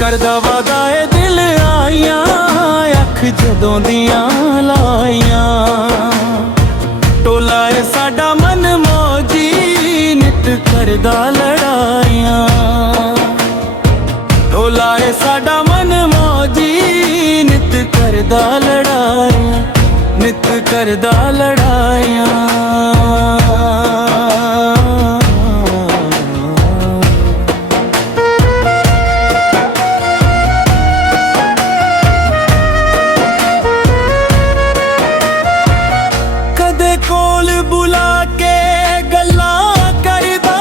करदा वादा ए दिल आइयां अख जदों दियां लाइयां टोला ए साडा मन मौजी नित करदा लड़ाइयां टोला ए साडा मन मौजी नित करदा लड़ाइयां नित करदा लड़ाइयां कोल बुला के गल्लां करदा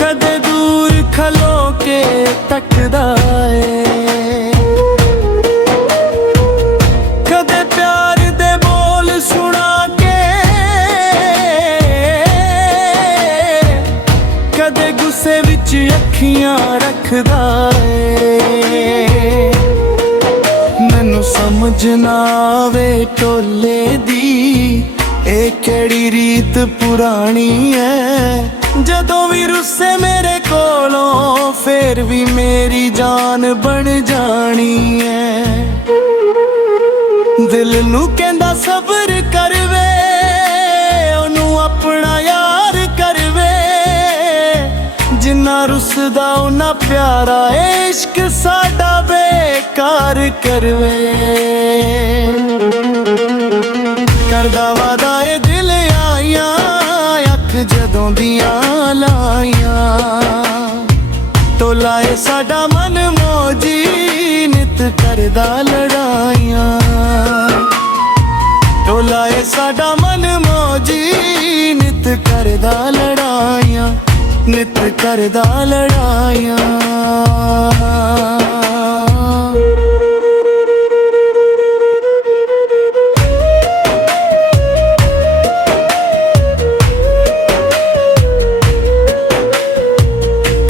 कदे दूर खलो के तकदा ए कदे प्यार दे बोल सुना के कदे गुस्से विच अखियां रखदा ए मैनू समझ ना आवे टोले दी ए केड़ी रीत पुरानी है जदों भी रुस्से मेरे कोलों फिर भी मेरी जान बन जानी है दिल नू कहंदा सबर करवे ओनू अपना यार करवे जिन्ना रुसदा उन्ना प्यारा इश्क साडा बेकार करवे करदा वादा ए दिल आइयां अख जदों दियां लाइयां टोला ए साडा मन मौजी नित करदा लड़ाइयां टोला ए साडा मन मौजी नित करदा लड़ाइयां नित करदा लड़ाइयां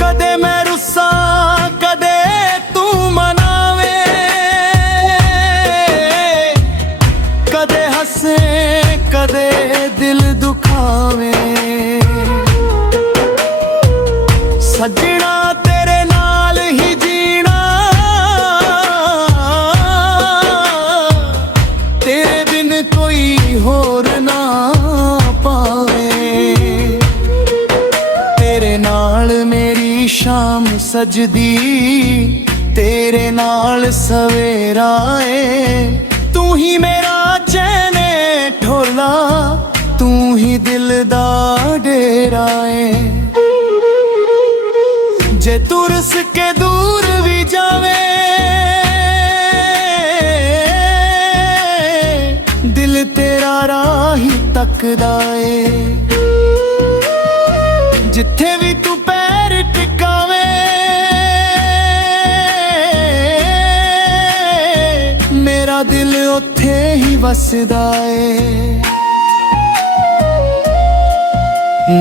कदे मैं रुस्सा कदे तू मनावे कदे हंसे कदे दिल दुखावे सजना तेरे नाल ही जीना तेरे बिन कोई होर ना पावे तेरे नाल मेरी शाम सजदी तेरे नाल सवेरा ए तू ही मेरा चैन ठोला तू ही दिल दा डेरा ए जे तू रुस के दूर भी जावे दिल तेरा राही तकदा ए जिथे भी तू पैर टिकावे मेरा दिल उत्थे ही वसदा ए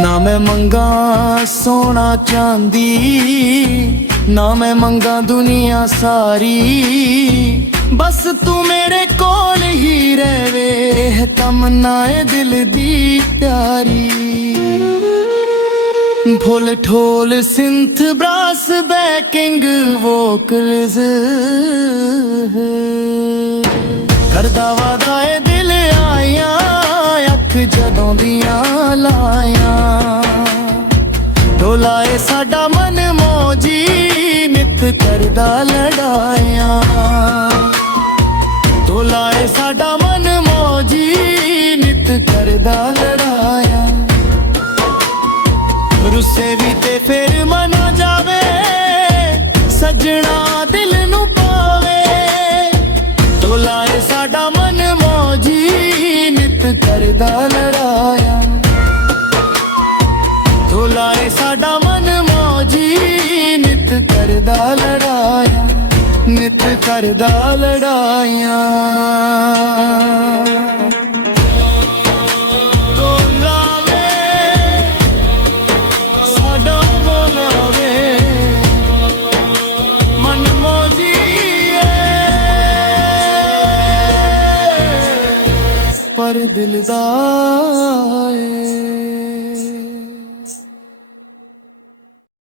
ना मैं मंगा सोना चांदी ना मैं मंगा दुनिया सारी बस तू मेरे कोल ही रहे तमन्ना ए दिल दी प्यारी फुल ठोल सिंथ ब्रास बैकिंग वोकल्स करदा वादा ए दिल आइयां अख जदों दियां लाइयां टोला ए साडा मन मौजी नित करदा लड़ाइयां टोला ए साडा मन मौजी नित करदा लड़ाइयां रुस्से भी ते फिर मना जावे सजना दिल नू पावे टोला ए साडा मन मौजी नित करदा लड़ाइयां टोला ए साडा मन मौजी नित करदा लड़ाइयां नित करदा लड़ाइयां पर दिलदार